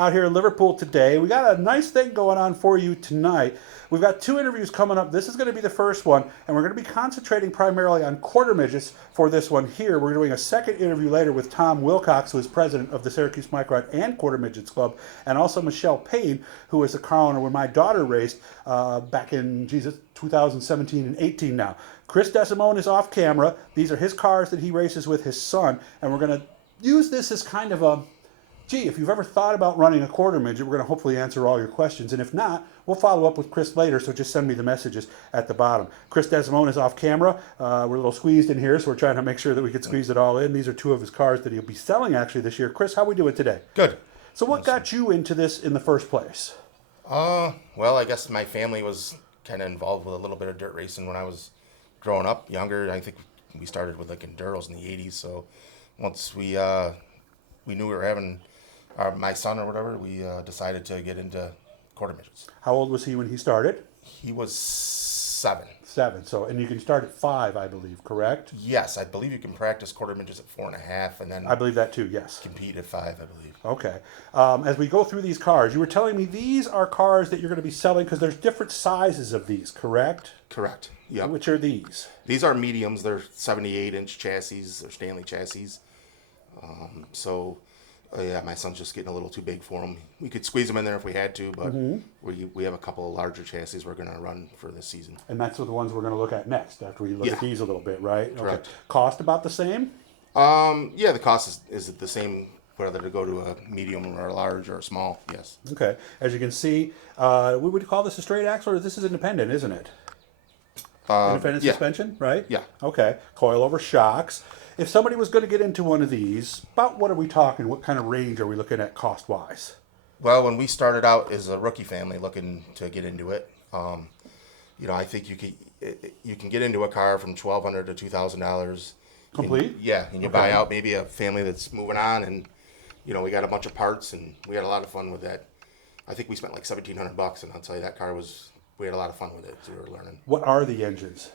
out here in Liverpool today. We got a nice thing going on for you tonight. We've got 2 interviews coming up. This is going to be the first one, and we're going to be concentrating primarily on quarter midgets for this one here. We're doing a second interview later with Tom Wilcox, who is president of the Syracuse Microd and Quarter Midgets Club, and also Michelle Payne, who is the car owner when my daughter raced back in, 2017 and 18 now. Chris DeSimone is off camera. These are his cars that he races with his son, and we're going to use this as kind of a, gee, if you've ever thought about running a quarter midget, we're going to hopefully answer all your questions. And if not, we'll follow up with Chris later, so just send me the messages at the bottom. Chris DeSimone is off camera. We're a little squeezed in here, so we're trying to make sure that we can squeeze it all in. These are 2 of his cars that he'll be selling actually this year. Chris, how we doing today? Good. So what got you into this in the first place? Well, I guess my family was kind of involved with a little bit of dirt racing when I was growing up, younger. I think we started with like enduros in the 80s. So once we knew we were having my son or whatever, we decided to get into quarter midgets. How old was he when he started? He was 7. 7. So, and you can start at 5, I believe, correct? Yes, I believe you can practice quarter midgets at 4.5, and then I believe that too. Yes. compete at 5, I believe. Okay. As we go through these cars, you were telling me these are cars that you're going to be selling because there's different sizes of these, correct? Correct. Yeah. Which are these? These are mediums. They're 78-inch chassis. They're Stanley chassis. Yeah, my son's just getting a little too big for him. We could squeeze him in there if we had to, but we have a couple of larger chassis we're going to run for this season. And that's the ones we're going to look at next after we look at these a little bit, right? Correct. Okay. Cost about the same? Yeah, the cost is the same whether to go to a medium or a large or a small. Yes. Okay. As you can see, we would call this a straight axle, or this is independent, isn't it? Independent suspension, right? Yeah. Okay. Coilover shocks. If somebody was going to get into one of these, about what are we talking? What kind of range are we looking at cost-wise? Well, when we started out as a rookie family looking to get into it, I think you can get into a car from $1,200 to $2,000. Complete? And you buy out maybe a family that's moving on, and we got a bunch of parts, and we had a lot of fun with that. I think we spent like $1,700, and I'll tell you that car we had a lot of fun with it as we were learning. What are the engines?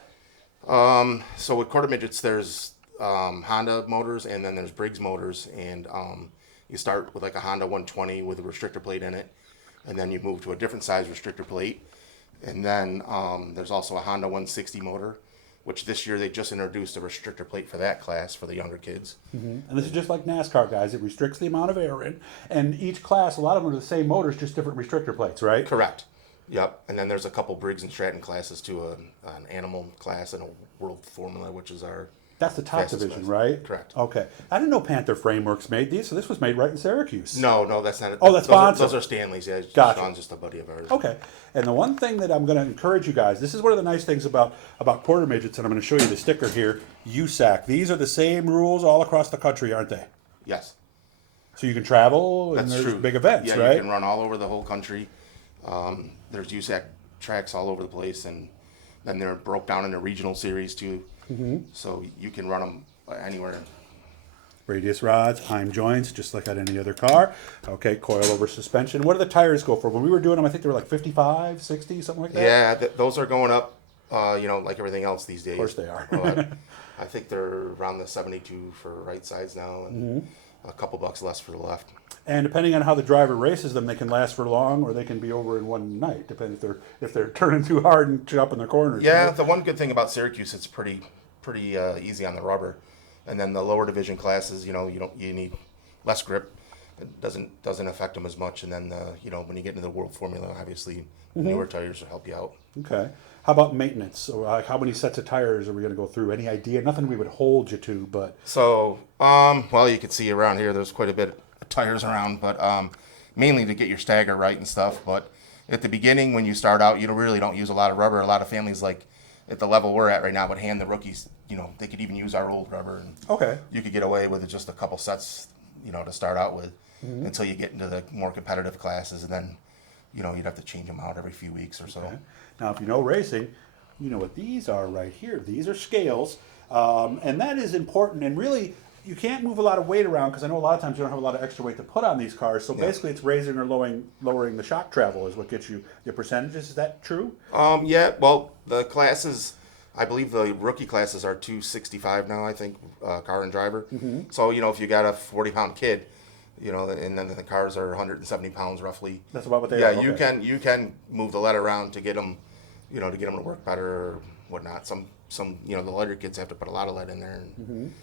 So with quarter midgets, there's Honda motors, and then there's Briggs motors, and you start with like a Honda 120 with a restrictor plate in it, and then you move to a different size restrictor plate, and then there's also a Honda 160 motor, which this year they just introduced a restrictor plate for that class for the younger kids. And this is just like NASCAR, guys. It restricts the amount of air in, and each class, a lot of them are the same motors, just different restrictor plates, right? Correct. Yep. And then there's a couple Briggs and Stratton classes too, an animal class and a World Formula, which is our That's the top division, class. right? Correct. Okay. I didn't know Panther Frameworks made these, so this was made right in Syracuse. No, that's not it. Oh, that's sponsored. Those are Stanley's. Yeah, Gotcha. Sean's just a buddy of ours. Okay. And the one thing that I'm going to encourage you guys, this is one of the nice things about quarter midgets, and I'm going to show you the sticker here, USAC. These are the same rules all across the country, aren't they? Yes. So you can travel, and That's there's true. big events, yeah, right? you can run all over the whole country. There's USAC tracks all over the place, and then they're broke down into regional series too. So you can run them anywhere. Radius rods, Heim joints, just like on any other car. Okay, coilover suspension. What do the tires go for? When we were doing them, I think they were like 55, 60, something like that. Yeah, those are going up, like everything else these days. Of course they are. I think they're around the 72 for right sides now, and a couple bucks less for the left. And depending on how the driver races them, they can last for long, or they can be over in one night, depending if they're turning too hard and chopping the corners. Yeah, the one good thing about Syracuse, it's pretty easy on the rubber, and then the lower division classes, you need less grip. It doesn't affect them as much, and then when you get into the World Formula, obviously newer tires will help you out. Okay. How about maintenance? So, how many sets of tires are we going to go through? Any idea? Nothing we would hold you to, but so well, you can see around here there's quite a bit of tires around, but mainly to get your stagger right and stuff. But at the beginning, when you start out, you really don't use a lot of rubber. A lot of families, like at the level we're at right now, would hand the rookies. They could even use our old rubber, and okay, you could get away with just a couple sets, to start out with, until you get into the more competitive classes, and then you'd have to change them out every few weeks or so. Okay. Now, if you know racing, you know what these are right here. These are scales, and that is important. And really, you can't move a lot of weight around because I know a lot of times you don't have a lot of extra weight to put on these cars. So basically, it's raising or lowering the shock travel is what gets you the percentages. Is that true? Yeah. Well, the classes, I believe the rookie classes are 265 now. I think car and driver. So if you got a 40-pound kid, You know, and then the cars are 170 pounds roughly. That's about what they Yeah, are. Okay. you can move the lead around to get them, to get them to work better or whatnot. Some the lighter kids have to put a lot of lead in there. And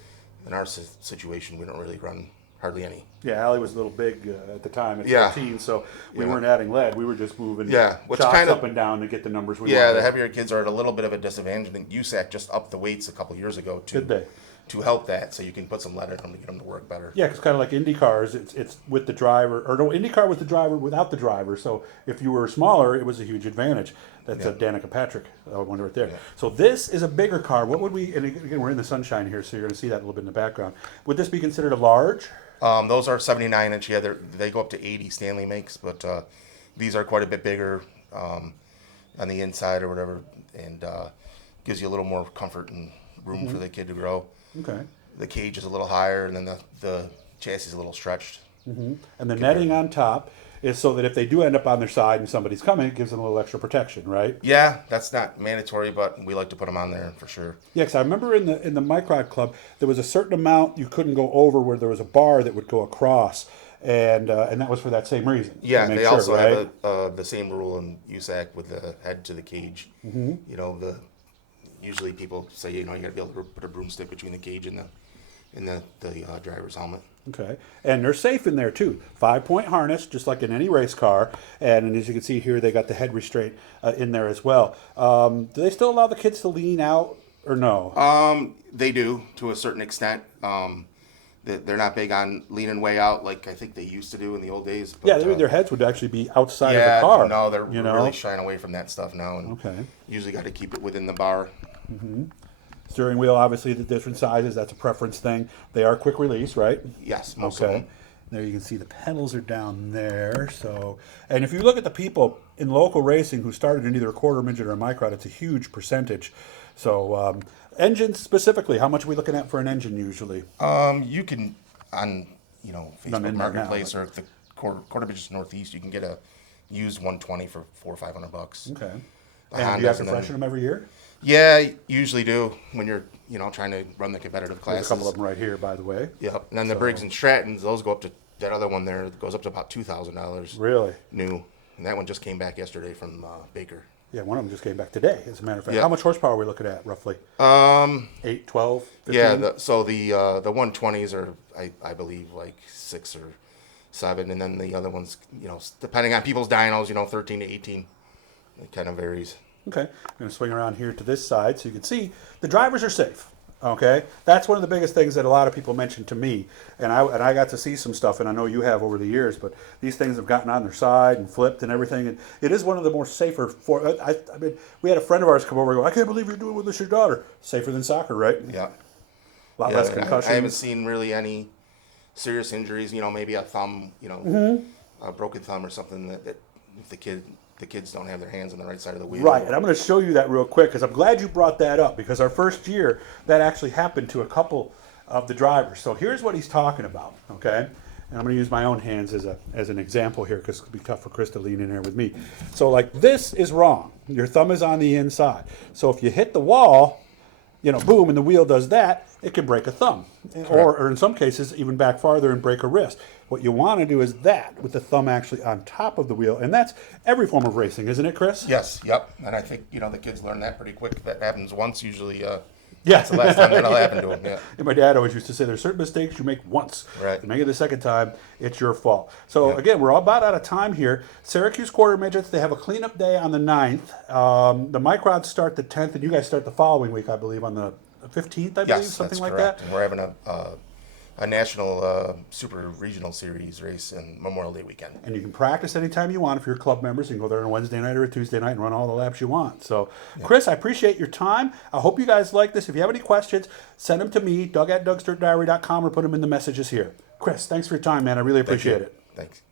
in our situation, we don't really run hardly any. Yeah, Allie was a little big at the time at Yeah. 14, so we weren't adding lead. We were just moving Which shots kind of, up and down to get the numbers we Yeah, wanted. the heavier kids are at a little bit of a disadvantage. I think USAC just upped the weights a couple years ago Did they? to help that, so you can put some lead in them to get them to work better. Yeah, because kind of like Indy cars, it's with the driver, or no, Indy car with the driver without the driver. So if you were smaller, it was a huge advantage. That's Danica Patrick, one right there. Yeah. So this is a bigger car. What would we? And again, we're in the sunshine here, so you're going to see that a little bit in the background. Would this be considered a large? Those are 79 inch. Yeah, they go up to 80. Stanley makes, but these are quite a bit bigger on the inside or whatever, and gives you a little more comfort and room for the kid to grow. Okay. The cage is a little higher, and then the chassis is a little stretched. And the netting on top is so that if they do end up on their side and somebody's coming, it gives them a little extra protection, right? Yeah, that's not mandatory, but we like to put them on there for sure. Yeah, because I remember in the Microd Club, there was a certain amount you couldn't go over where there was a bar that would go across, and that was for that same reason. Yeah, to make they sure, also right? have the same rule in USAC with the head to the cage. You know, usually people say you got to be able to put a broomstick between the cage and the driver's helmet. Okay, and they're safe in there too. 5-point harness, just like in any race car, and as you can see here, they got the head restraint in there as well. Do they still allow the kids to lean out or no? They do to a certain extent. They're not big on leaning way out like I think they used to do in the old days. But, Yeah, their heads would actually be outside yeah, of the car. no, they're really shying away from that stuff now, and usually got to keep it within the bar. Steering wheel, obviously, the different sizes. That's a preference thing. They are quick release, right? Yes, most of them. There you can see the pedals are down there. So, and if you look at the people in local racing who started in either a quarter midget or a microd, it's a huge percentage. So, engines specifically, how much are we looking at for an engine usually? You can on Facebook Marketplace or the Quarter Midgets Northeast, you can get a used 120 for $400 or $500. Okay. And do you have to freshen them every year? Yeah, usually do when you're trying to run the competitive classes. There's a couple of them right here, by the way. Yep. And then the Briggs and Strattons, those go up to that other one there goes up to about $2,000. Really? New. And that one just came back yesterday from Baker. Yeah, one of them just came back today, as a matter of fact. Yep. How much horsepower are we looking at, roughly? 8, 12, 15? Yeah, the 120s are, I believe, like 6 or 7. And then the other ones, depending on people's dynos, 13 to 18. It kind of varies. Okay, I'm going to swing around here to this side so you can see the drivers are safe. Okay, that's one of the biggest things that a lot of people mentioned to me, and I got to see some stuff, and I know you have over the years. But these things have gotten on their side and flipped and everything, and it is one of the more safer. I mean, we had a friend of ours come over and go, "I can't believe you're doing with your daughter." Safer than soccer, right? Yeah, a lot less concussions. I haven't seen really any serious injuries. Maybe a thumb, a broken thumb or something that if the kids don't have their hands on the right side of the wheel. Right, and I'm going to show you that real quick because I'm glad you brought that up because our first year, that actually happened to a couple of the drivers. So here's what he's talking about, okay? And I'm going to use my own hands as an example here because it'll be tough for Chris to lean in there with me. So like this is wrong. Your thumb is on the inside. So if you hit the wall, boom, and the wheel does that, it can break a thumb. Or in some cases, even back farther and break a wrist. What you want to do is that, with the thumb actually on top of the wheel. And that's every form of racing, isn't it, Chris? Yes, yep. And I think, the kids learn that pretty quick. If that happens once, usually Yeah. that's the last time that'll happen to them. Yeah. And my dad always used to say there's certain mistakes you make once. Right. To make it the second time, it's your fault. So again, we're about out of time here. Syracuse Quarter Midgets, they have a cleanup day on the 9th. The Microds start the 10th, and you guys start the following week, I believe, on the 15th, I believe, something like correct. that. And we're having a national super regional series race in Memorial Day weekend. And you can practice anytime you want if you're club members. You can go there on a Wednesday night or a Tuesday night and run all the laps you want. So, Chris, I appreciate your time. I hope you guys like this. If you have any questions, send them to me, Doug@DougsDirtDiary.com, or put them in the messages here. Chris, thanks for your time, man. I really appreciate it. Thanks.